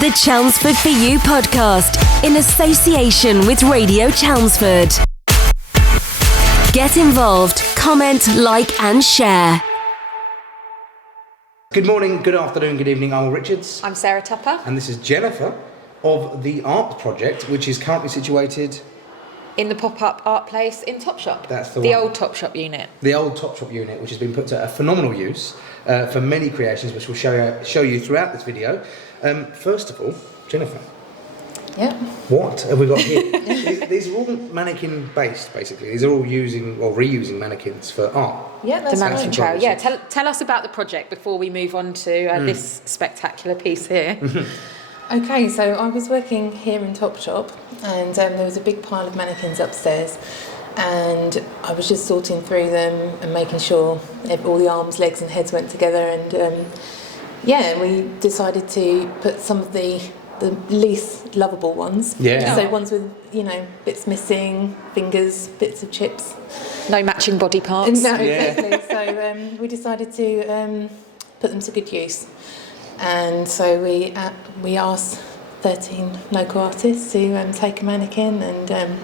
The Chelmsford For You podcast in association with Radio Chelmsford. Get involved, comment, like and share. Good morning, good afternoon, good evening. I'm Richards. I'm Sara Tupper. And this is Jennifer of the Art Project, which is currently situated in the pop-up art place in Topshop. That's the one. one. Old Topshop unit. The old Topshop unit, which has been put to a phenomenal use for many creations, which we'll show you throughout this video. First of all, Jennifer. Yeah. What have we got here? these are all mannequin based, basically. These are all using or reusing mannequins for art. Yeah, that's the mannequin trail. Yeah, tell us about the project before we move on to this spectacular piece here. Okay, so I was working here in Topshop, and there was a big pile of mannequins upstairs, and I was just sorting through them and making sure all the arms, legs and heads went together, and we decided to put some of the least lovable ones. Yeah. So ones with, bits missing, fingers, bits of chips. No matching body parts. No, exactly. So we decided to put them to good use. And so we asked 13 local artists to take a mannequin, and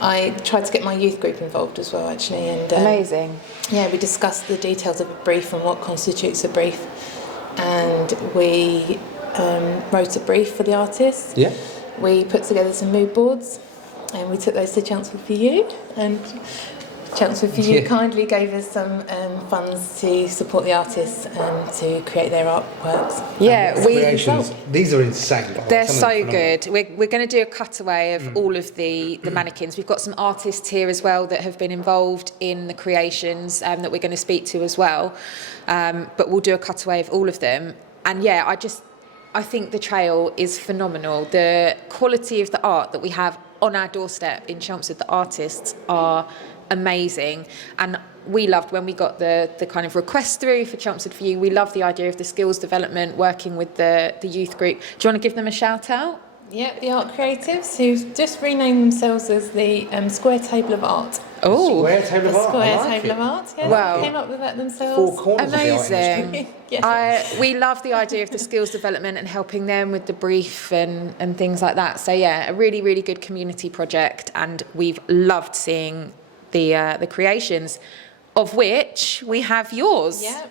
I tried to get my youth group involved as well, actually. And amazing. Yeah, we discussed the details of a brief and what constitutes a brief, and we wrote a brief for the artists. Yeah. We put together some mood boards, and we took those to Chelmsford For You, and Chelmsford For You kindly gave us some funds to support the artists to create their artworks. Yeah, these are insane. They're so good. We're going to do a cutaway of all of the mannequins. We've got some artists here as well that have been involved in the creations that we're going to speak to as well. But we'll do a cutaway of all of them. And yeah, I think the trail is phenomenal. The quality of the art that we have on our doorstep in Chelmsford, the artists are amazing. And we loved when we got the kind of request through for Chelmsford For You. We love the idea of the skills development, working with the youth group. Do you want to give them a shout out? Yeah, the art creatives who just renamed themselves as the Square Table of Art. Oh, Square Table of Art. Square Table of Art. Yeah, wow. They came up with that themselves. Four corners amazing. Of the art industry. Yes. We love the idea of the skills development and helping them with the brief and things like that. So yeah, a really, really good community project, and we've loved seeing the creations, of which we have yours. Yeah.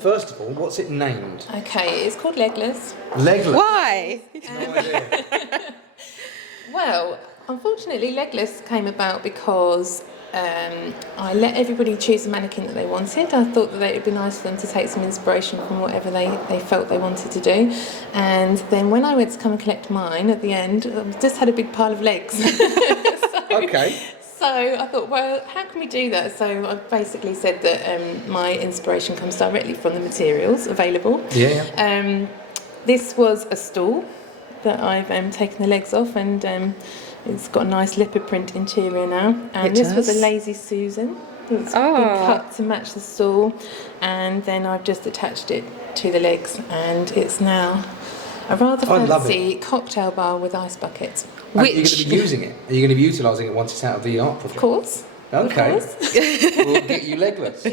First of all, what's it named? Okay, it's called Legless. Legless? Why? No idea. Well, unfortunately, Legless came about because I let everybody choose a mannequin that they wanted. I thought that it would be nice for them to take some inspiration from whatever they felt they wanted to do. And then when I went to come and collect mine at the end, I just had a big pile of legs. Okay. So I thought, well, how can we do that? So I basically said that my inspiration comes directly from the materials available. Yeah. This was a stool that I've taken the legs off, and it's got a nice leopard print interior now. And this was a Lazy Susan. It's been cut to match the stool, and then I've just attached it to the legs, and it's now a rather fancy cocktail bar with ice buckets. Are you going to be using it? Are you going to be utilising it once it's out of the art project? Of course. Okay. Of course. We'll get you legless.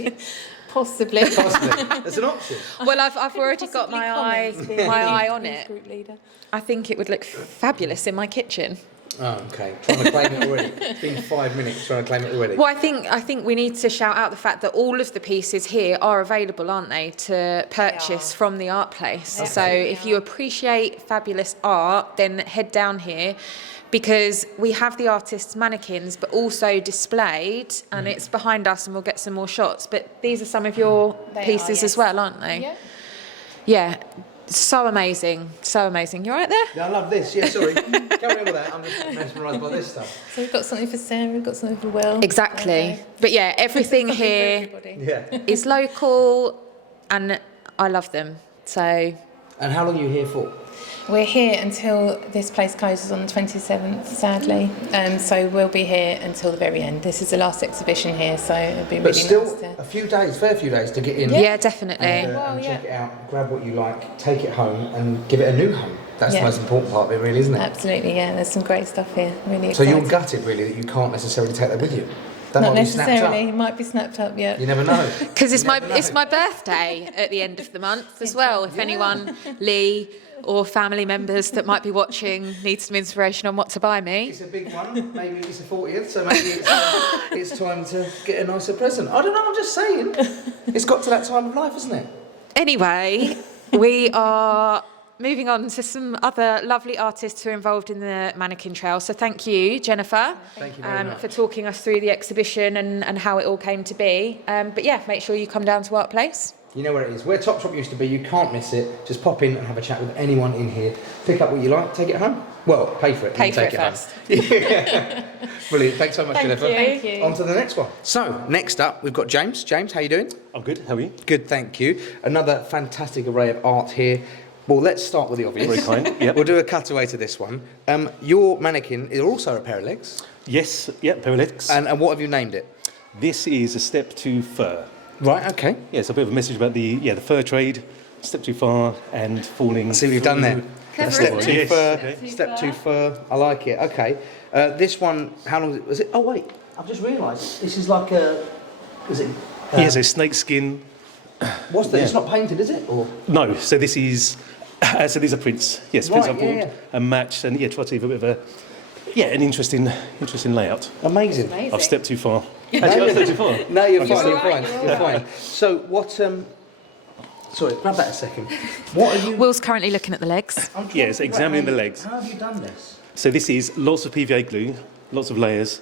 Possibly. That's an option. Well, I've already got my eye on it. Group leader. I think it would look fabulous in my kitchen. Oh, okay. Trying to claim it already. It's been 5 minutes trying to claim it already. Well, I think we need to shout out the fact that all of the pieces here are available, aren't they, to purchase from the art place. Okay. So if you appreciate fabulous art, then head down here, because we have the artists' mannequins, but also displayed, and it's behind us, and we'll get some more shots. But these are some of your pieces as well, aren't they? Yeah. Yeah. So amazing. So amazing. You all right there? Yeah, I love this. Yeah, sorry. Carry on with that. I'm just mesmerised by this stuff. So we've got something for Sarah, we've got something for Will. Exactly. Okay. But yeah, everything here is local, and I love them. So. And how long are you here for? We're here until this place closes on the 27th, sadly. So we'll be here until the very end. This is the last exhibition here, so it'll be really nice. But still, a fair few days to get in. Yeah, definitely. And check it out, grab what you like, take it home, and give it a new home. That's the most important part of it, really, isn't it? Absolutely, yeah. There's some great stuff here. Really So exciting. you're gutted, really, that you can't necessarily take that with you? That Not might be snapped up. necessarily. It might be snapped up, yeah. You never know. Because it's my birthday at the end of the month as well. If anyone, Lee, or family members that might be watching need some inspiration on what to buy me. It's a big one. Maybe it's a 40th, so maybe it's time to get a nicer present. I don't know, I'm just saying. It's got to that time of life, isn't it? Anyway, we are moving on to some other lovely artists who are involved in the Mannequin Trail. So thank you, Jennifer, Thank you very much. for talking us through the exhibition and how it all came to be. But yeah, make sure you come down to Art Place. You know where it is. Where Topshop used to be, you can't miss it. Just pop in and have a chat with anyone in here. Pick up what you like, take it home. Well, pay for it. Pay for take it first. Home. Brilliant. Thanks so much, Jennifer. Thank you. On to the next one. So, next up, we've got James. James, how you doing? I'm good. How are you? Good, thank you. Another fantastic array of art here. Well, let's start with the obvious. Very kind. Yep. We'll do a cutaway to this one. Your mannequin is also a pair of legs. Yes. Yeah. Paralytics. And what have you named it? This is a step too fur. Right, okay. Yeah, it's a bit of a message about the fur trade, step too far and falling. I see what you've done there. Clever, Step isn't too it? fur, Yes. step too fur. I like it. Okay. This one, how long was it? Oh, wait. I've just realised. This is like a... Is it... Yes, a snake skin. What's that? yeah. It's not painted, is it? Or No, so this is. So these are prints. Yes, prints Right, I bought yeah. and matched, and try to leave a bit of a. Yeah, an interesting layout. Amazing. Amazing. I've stepped too far. Actually, I've stepped too far. No, you're fine. all You're right, fine. You're fine. So what? Sorry, grab that a second. What are you? Will's currently looking at the legs. I'm trying Yes, to figure examining out the how legs. How have you done this? So this is lots of PVA glue, lots of layers,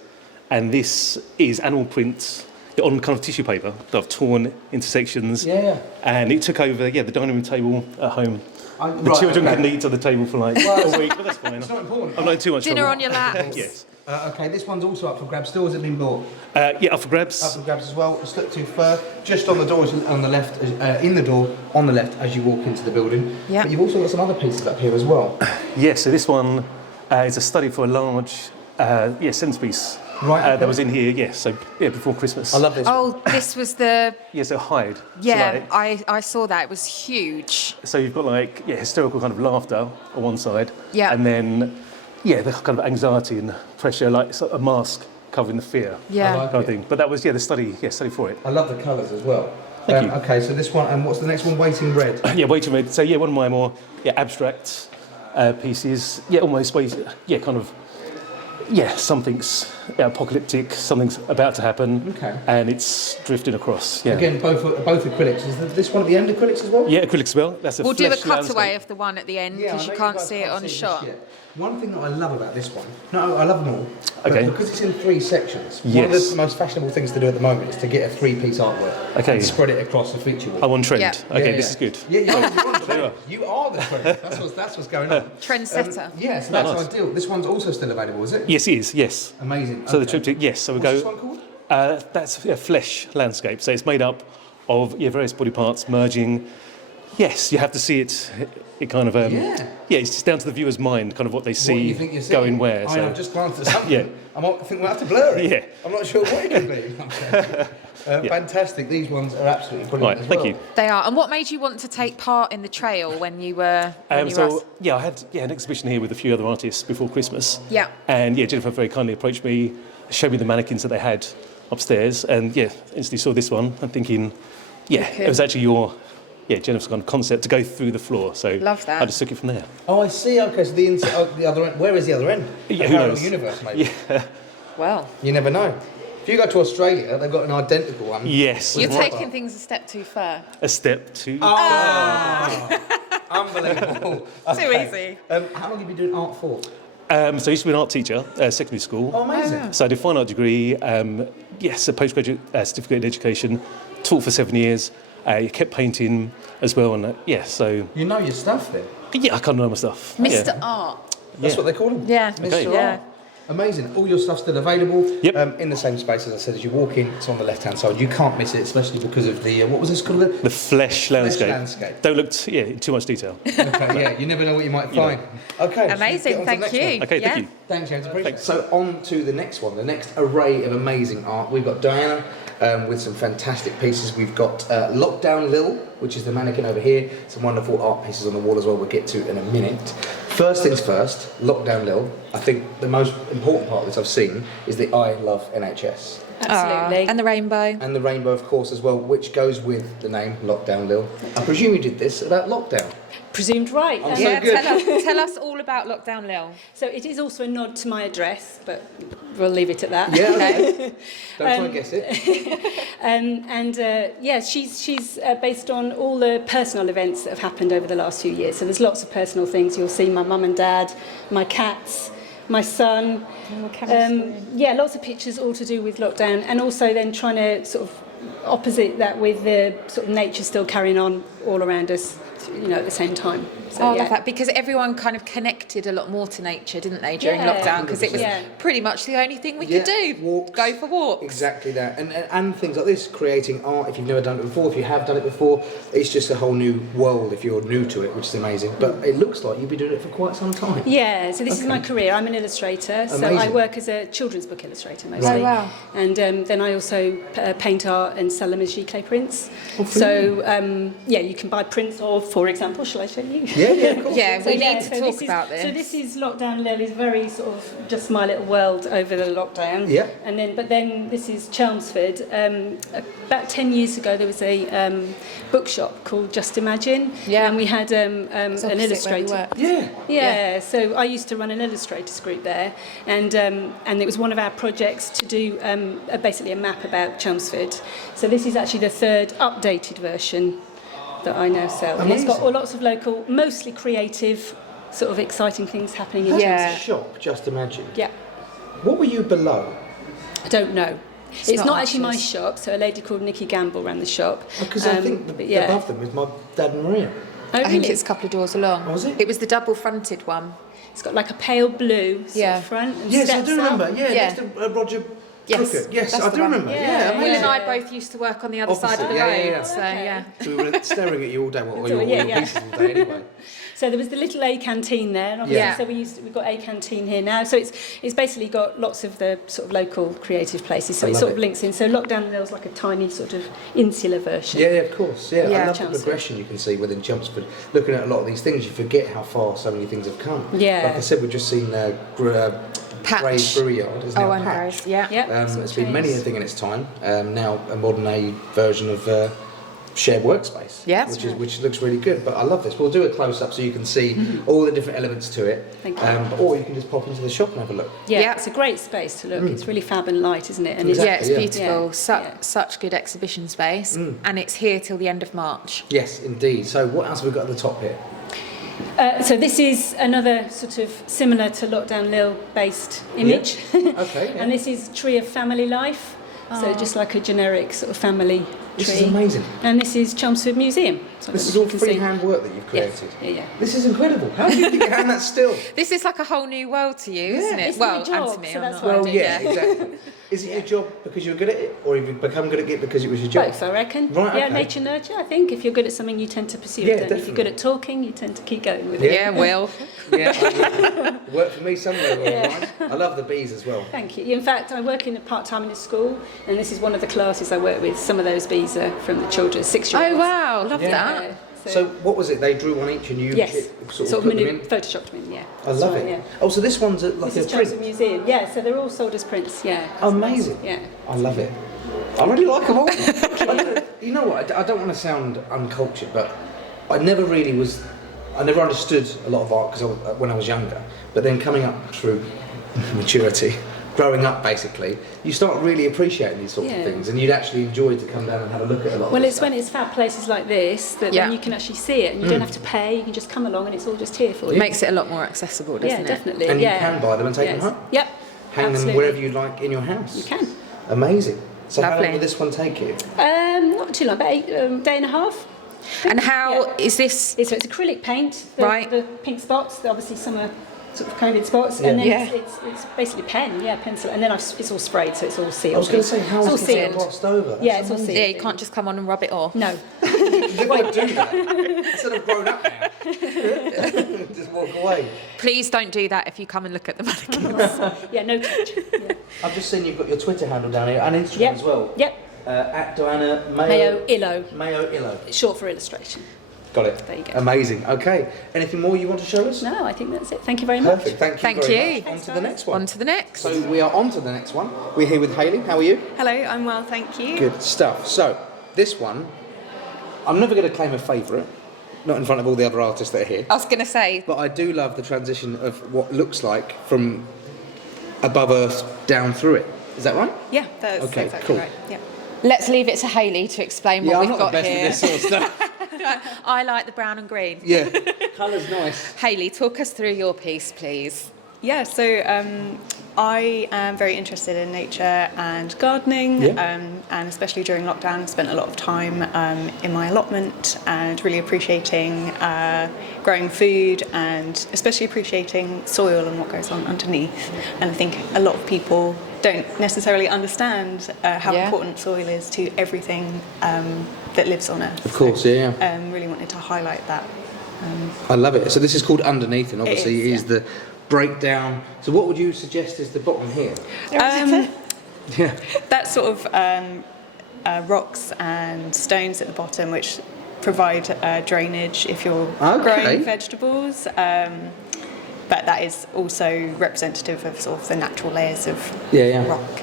and this is animal prints on kind of tissue paper that I've torn into sections. Yeah. And it took over, the dining room table at home. The Right, children okay. couldn't eat on the table for like a week, but that's fine. It's not important. I'm not in too much Dinner trouble. on your lap. Yes. Okay, this one's also up for grabs. Still, has it been bought? Up for grabs. Up for grabs as well. A slip too fur, just on the doors on the left, in the door on the left as you walk into the building. Yeah. But you've also got some other pieces up here as well. Yes, so this one is a study for a large centerpiece. Right, okay. That was in here, before Christmas. I love this. Oh, this was the... Yeah, so hide. Yeah, So, like, I saw that. It was huge. so you've got hysterical kind of laughter on one side. Yeah. And then, the kind of anxiety and pressure, like sort of a mask covering the fear. Yeah. I like Kind it. of thing. But that was, the study for it. I love the colours as well. Thank you. Okay, so this one, and what's the next one? Waiting Red. Waiting Red. So, one of my more abstract pieces. Almost, kind of, something's apocalyptic, something's about to happen. Okay. And it's drifting across. Yeah. Again, both acrylics. Is this one at the end acrylics as well? Yeah, acrylics as well. That's a We'll do a flesh cutaway landscape. of the one at the end Yeah, because I you know can't guys see it on this shot. yet. One thing that I love about this one, no, I love them all. But Okay. because it's in 3 sections, one of Yes. the most fashionable things to do at the moment is to get a 3-piece artwork Okay. and spread it across the feature wall. I'm on trend. Yeah. Okay, Yeah, this yeah. is good. Yeah, you're on trend. You are the trend. That's what's going on. Trendsetter. Yes, that's nice. ideal. This one's also still available, is it? Yes, it is. Yes. Amazing. So the Okay. triptych, yes. So we What's this go. one called? That's a flesh landscape. So it's made up of various body parts merging. Yes, you have to see it. It kind of Yeah. it's just down to the viewer's mind, kind of what they see What you think you're seeing? going where. I So have just glanced at something. Yeah. I think we'll have to blur it. Yeah. I'm not sure what it can be. Fantastic. These ones are absolutely brilliant right, as thank well. you. They are. And what made you want to take part in the trail when you were... when you were I had an exhibition here with a few other artists before Christmas. Yeah. And Jennifer very kindly approached me, showed me the mannequins that they had upstairs, and instantly saw this one. I'm thinking, it was actually your Jennifer's kind of concept to go through the floor. So Love that. I just took it from there. Oh, I see. Okay, so the other end. Where is the other end? Yeah, A who parallel knows? universe, maybe. Well, You never know. If you go to Australia, they've got an identical one. Yes. you're With taking things a step too far. A step two. Unbelievable. Too easy. How long have you been doing art for? So I used to be an art teacher at secondary school. Oh, amazing. So I did fine art degree, a postgraduate certificate in education, taught for 7 years, kept painting as well, and so You know your stuff then. I kind of know my stuff. Mr. Yeah. Art. That's what they call him. Yeah. Mr. Okay. Yeah. Art. Amazing. All your stuff's still available. Yep. In the same space, as I said, as you walk in, it's on the left-hand side. You can't miss it, especially because of the, what was this called? The flesh landscape. landscape. Don't look in too much detail. Okay, yeah, you never know what you might find. Okay. so Amazing. get on to the Thank next you. one. Okay, Yeah. thank you. Thanks, James. Appreciate it. So on to the next one, the next array of amazing art. We've got Dianna with some fantastic pieces. We've got Lockdown Lil, which is the mannequin over here. Some wonderful art pieces on the wall as well. We'll get to in a minute. First things first, Lockdown Lil. I think the most important part of this I've seen is the I Love NHS. absolutely. And the rainbow. And the rainbow, of course, as well, which goes with the name Lockdown Lil. I presume you did this about lockdown. Presumed right. I'm so good. Tell us all about Lockdown Lil. So it is also a nod to my address, but we'll leave it at that. Yeah, okay. Don't try and guess it. She's based on all the personal events that have happened over the last few years. So there's lots of personal things. You'll see my mum and dad, my cats, my son. Lots of pictures all to do with lockdown, and also then trying to sort of opposite that with the sort of nature still carrying on all around us, at the same time. So, I love that, because everyone kind of connected a lot more to nature, didn't they, during lockdown? Because it was pretty much the only thing we could do. Walks. Go for walks. Exactly that. And things like this, creating art, if you've never done it before, if you have done it before, it's just a whole new world if you're new to it, which is amazing. But it looks like you've been doing it for quite some time. Yeah, so this is my career. I'm an illustrator, so I work as a children's book illustrator mostly. Oh, wow. And then I also paint art and sell them as giclée prints. Oh, you can buy prints of, for example, shall I show you? Yeah, of course. Yeah, we need to talk about this. So this is Lockdown Lil, is very sort of just my little world over the lockdown. Yeah. But then this is Chelmsford. About 10 years ago there was a bookshop called Just Imagine. Yeah. And we had an illustrator. Yeah. So I used to run an illustrators group there, and it was one of our projects to do basically a map about Chelmsford. So this is actually the third updated version that I now sell. And it's got lots of local, mostly creative, sort of exciting things happening in Chelmsford. Shop, Just Imagine. Yeah. What were you below? I don't know. It's not actually my Ashes. shop, so a lady called Nikki Gamble ran the shop. Because I think above them was my dad and Maria. Oh, I think really? it's a couple of doors along. Oh, was it? It was the double-fronted one. It's got like a pale blue sort of front and Yes, I steps do remember. up. Yeah, next to Roger Crooked. Yes, that's I the do one. remember. Yeah, Will and I both used to work on the other side of the road. So, So we were staring at you all day, or your pieces all day anyway. So there was the little A canteen there, and obviously so we've got A canteen here now. So it's basically got lots of the sort of local creative places. So it sort of links in. So Lockdown there was like a tiny sort of insular version. Yeah, of course. Yeah, I love Chelmsford. the progression you can see within Chelmsford. Looking at a lot of these things, you forget how far so many things have come. Yeah. Like I said, we've just seen Gray's Brewery Yard. Is now and Patch. Gray's, yeah. It's been many a thing in its time. Now a modern day version of shared workspace. Yeah. Which looks really good. But I love this. We'll do a close up so you can see all the different elements to it. Thank you. Or you can just pop into the shop and have a look. Yeah, it's a great space to look. It's really fab and light, isn't it? And Exactly. Yeah, it's beautiful. Yeah. Such good exhibition space. And it's here till the end of March. Yes, indeed. So what else have we got at the top here? So this is another sort of similar to Lockdown Lil based image. Okay. And this is Tree of Family Life. So just like a generic sort of family tree. This is amazing. And this is Chelmsford Museum. So This is all freehand work that you've created. Yes. Yeah. This is incredible. How do you keep your hand that still? This is like a whole new world to you, isn't it? It's my job, and to me. so I'm that's not. what I Well, do. yeah, exactly. Is it your job because you're good at it, or have you become good at it because it was your job? Both, I reckon. Right, Yeah, okay. nature nurture. I think if you're good at something, you tend to pursue Yeah, it. Don't you? If you're good definitely. at talking, you tend to keep going with it. Yeah, Will. Yeah, work for me somewhere. Right? I love the bees as well. Thank you. In fact, I work in part-time in a school, and this is one of the classes I work with. Some of those bees are from the children, 6-year-olds. Oh, wow. Love Yeah. that. Yeah, So what was it? They drew one each and you yes, sort of put them in? photoshopped them in, yeah. I love it. Yeah. Oh, so this one's like This is a print. Chelmsford Museum, yeah, so they're all sold as prints, yeah. Amazing. Yeah. I love it. I really like them all. You know what? I don't want to sound uncultured, but I never understood a lot of art when I was younger. But then coming up through maturity, growing up basically, you start really appreciating these sorts of Yeah. things, and you'd actually enjoy to come down and have a look at a lot of Well, this it's stuff. when it's fab places like this that Yeah. then you can actually see it, and you don't have to pay, you can just come along and it's all just here for you. Makes it a lot more accessible, doesn't Yeah, it? definitely. And you yeah. can buy them and take them Yes. home. Yep. Hang them absolutely. wherever you like in your house. You can. Amazing. So how Lovely. long will this one take you? Not too long, about a day and a half. And how Yeah. is this? So it's acrylic paint, Right. the pink spots, obviously some are sort of COVID spots, Yeah. and then Yeah. it's basically pen, pencil, and then it's all sprayed, so it's all sealed. I was going to say, how it's all is it sealed. glossed over? Yeah, it's all sealed. Yeah, you can't just come on and rub it off. No. You won't do that. I said I've grown up now. Just walk away. Please don't do that if you come and look at the mannequins. Yeah, no touch. Yeah. I've just seen you've got your Twitter handle down here and Instagram Yep. as well. Yep. At Dianna Mayo Illo, Mayo Illo. short for illustration. Got it. There you go. Amazing. Okay. Anything more you want to show us? No, I think that's it. Thank you very much. Perfect. Thank you very much. On to the next one. On to the next. So we are on to the next one. We're here with Hayley. How are you? Hello, I'm well, thank you. Good stuff. So this one, I'm never going to claim a favourite, not in front of all the other artists that are here. I was going to say. But I do love the transition of what looks like from above Earth down through it. Is that right? Yeah, that's Okay, exactly cool. right. Yeah. Let's leave it to Hayley to explain what I'm we've not got the best here. with this sort of stuff. I like the brown and green. Yeah, colour's nice. Hayley, talk us through your piece, please. Yeah, so I am very interested in nature and gardening, and especially during lockdown, spent a lot of time in my allotment and really appreciating growing food and especially appreciating soil and what goes on underneath. And I think a lot of people don't necessarily understand how important soil is to everything that lives on Earth. Of course, yeah. Really wanted to highlight that. I love it. So this is called Underneath, and obviously It is, the breakdown. So what would you suggest is the bottom here? Yeah. That's sort of rocks and stones at the bottom, which provide drainage if you're growing vegetables. But that is also representative of sort of the natural layers of rock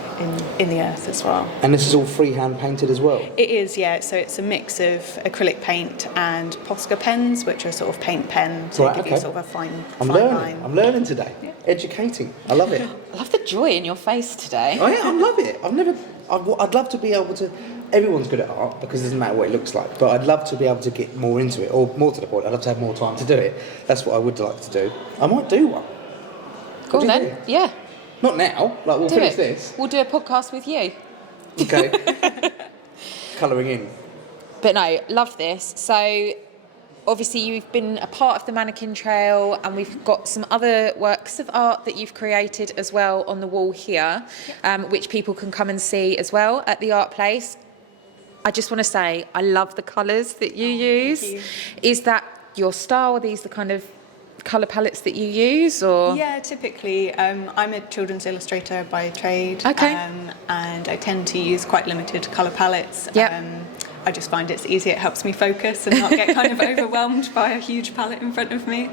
in the earth as well. And this is all freehand painted as well? It is, yeah. So it's a mix of acrylic paint and Posca pens, which are sort of paint pen to give you sort of a fine line. I'm learning today. Yeah. Educating. I love it. I love the joy in your face today. Oh yeah, I love it. I'd love to be able to. Everyone's good at art because it doesn't matter what it looks like. But I'd love to be able to get more into it, or more to the point, I'd love to have more time to do it. That's what I would like to do. I might do one. Go on then. Yeah. Not now. Like we'll finish this. We'll do a podcast with you. Okay. Colouring in. But no, love this. So obviously you've been a part of the Mannequin Trail, and we've got some other works of art that you've created as well on the wall here, which people can come and see as well at the art place. I just want to say I love the colours that you use. Thank you. Is that your style? Are these the kind of colour palettes that you use, or? Yeah, typically I'm a children's illustrator by trade, and I tend to use quite limited colour palettes. I just find it's easy, it helps me focus and not get kind of overwhelmed by a huge palette in front of me.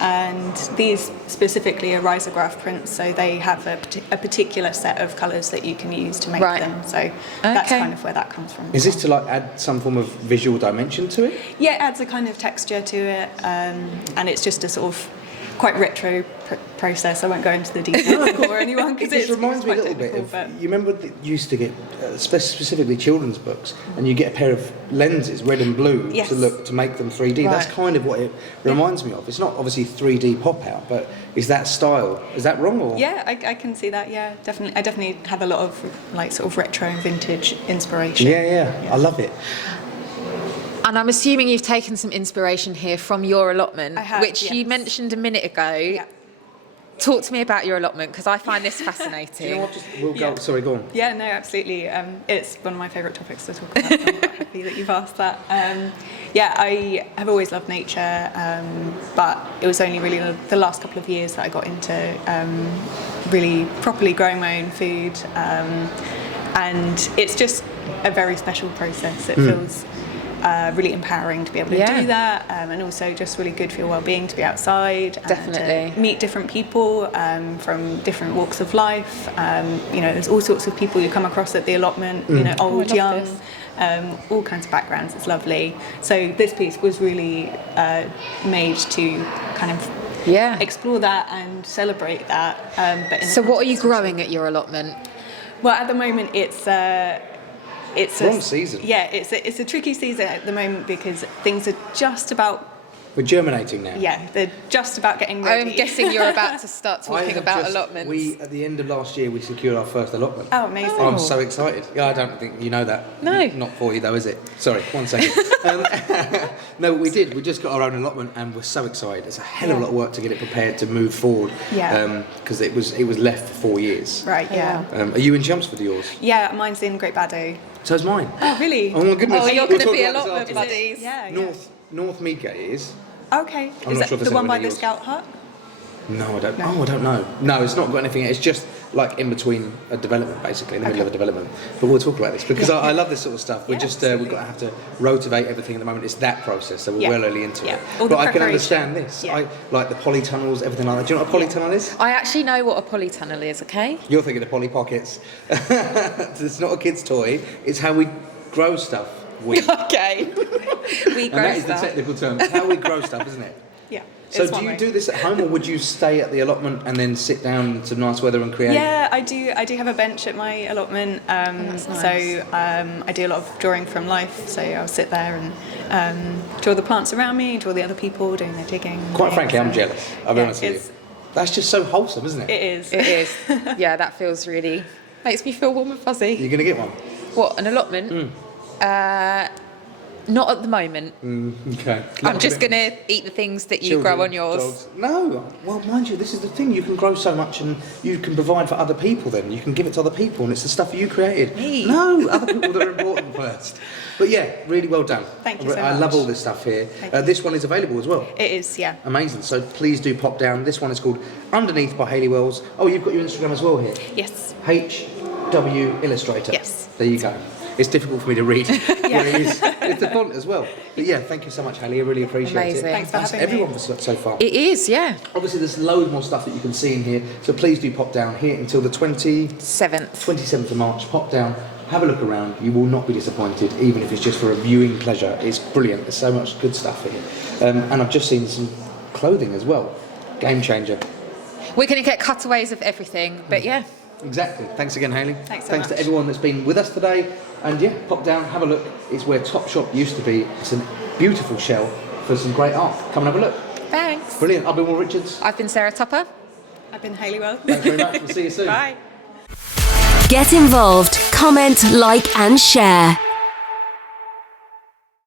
And these specifically are risograph prints, so they have a particular set of colours that you can use to make them. So that's kind of where that comes from. Is this to like add some form of visual dimension to it? Yeah, it adds a kind of texture to it, and it's just a sort of quite retro process. I won't go into the details for anyone because it just reminds me a little bit of. You remember that you used to get specifically children's books, and you get a pair of lenses, red and blue, to make them 3D. That's kind of what it reminds me of. It's not obviously 3D pop out, but is that style? Is that wrong or? Yeah, I can see that. Yeah, definitely. I definitely have a lot of like sort of retro and vintage inspiration. Yeah. I love it. And I'm assuming you've taken some inspiration here from your allotment, I have, which you mentioned a minute ago. Yeah. Talk to me about your allotment, because I find this fascinating. You know what? We'll go. Sorry, go on. Yeah, no, absolutely. It's one of my favourite topics to talk about. So I'm quite happy that you've asked that. I have always loved nature, but it was only really the last couple of years that I got into really properly growing my own food, and it's just a very special process. It feels really empowering to be able to do that, and also just really good for your well-being to be outside and to meet different people from different walks of life. There's all sorts of people you come across at the allotment, old, young, all kinds of backgrounds. It's lovely. So this piece was really made to kind of explore that and celebrate that. But what are you growing at your allotment? Well, at the moment it's wrong season. Yeah, it's a tricky season at the moment because things are just about. We're germinating now. Yeah, they're just about getting ready. I'm guessing you're about to start talking about allotments. At the end of last year, we secured our first allotment. Oh, amazing. I'm so excited. Yeah, I don't think you know that. No. Not for you though, is it? Sorry, 1 second. No, we did. We just got our own allotment and we're so excited. It's a hell of a lot of work to get it prepared to move forward. Yeah. Because it was left for 4 years. Right, yeah. Are you in Chelmsford, yours? Yeah, mine's in Great Baddow. So's mine. Oh, really? Oh my goodness. Oh, you're going to be allotment buddies. buddies. Yeah. North Meadgate is. Okay. I'm Is not sure that if the one by the yours. Scout Hut? No, I don't. No. Oh, I don't know. No, it's not got anything. It's just like in between a development, basically, in the middle of a development. But we'll talk about this because I love this sort of stuff. We're just we've got to have to rotivate everything at the moment. It's that process, so we're well early into it. But I can understand this. I like the polytunnels, everything like that. Do you know what a polytunnel is? I actually know what a polytunnel is, okay? You're thinking of Polly Pockets. It's not a kid's toy. It's how we grow stuff. Okay. We grow and that is stuff. the technical term. It's how we grow stuff, isn't it? Yeah. So do you do this at home, or would you stay at the allotment and then sit down in some nice weather and create? Yeah, I do. I do have a bench at my allotment, That's nice. so I do a lot of drawing from life. So I'll sit there and draw the plants around me, draw the other people doing their digging. Quite frankly, I'm jealous. I'll be honest with you. That's just so wholesome, isn't it? It is. It is. Yeah, that feels really makes me feel warm and fuzzy. You're going to get one? What, an allotment? Not at the moment. Okay. I'm just going to eat the things that you grow on yours. Dogs. No, well, mind you, this is the thing. You can grow so much and you can provide for other people then. You can give it to other people and it's the stuff you created. Me? No, other people that are important first. But yeah, really well done. Thank you so I much. love all this stuff here. Thank you. This one is available as well. It is, yeah. Amazing. So please do pop down. This one is called Underneath by Hayley Wells. Oh, you've got your Instagram as well here. Yes. HW Illustrator. Yes. There you go. It's difficult for me to read. It's the font as well. But yeah, thank you so much, Hayley. I really appreciate Amazing. it. Thanks for having everyone me. so far. It is, yeah. Obviously, there's loads more stuff that you can see in here. So please do pop down here until the 27th of March. Pop down, have a look around. You will not be disappointed, even if it's just for a viewing pleasure. It's brilliant. There's so much good stuff here. And I've just seen some clothing as well. Game changer. We're going to get cutaways of everything, but yeah. Exactly. Thanks again, Hayley. Thanks so Thanks much. to everyone that's been with us today. And yeah, pop down, have a look. It's where Topshop used to be. It's a beautiful shell for some great art. Come and have a look. Thanks. Brilliant. I've been Will Richards. I've been Sara Tupper. I've been Hayley Wells. Thanks very much. We'll see you soon. Bye. Get involved, comment, like, and share.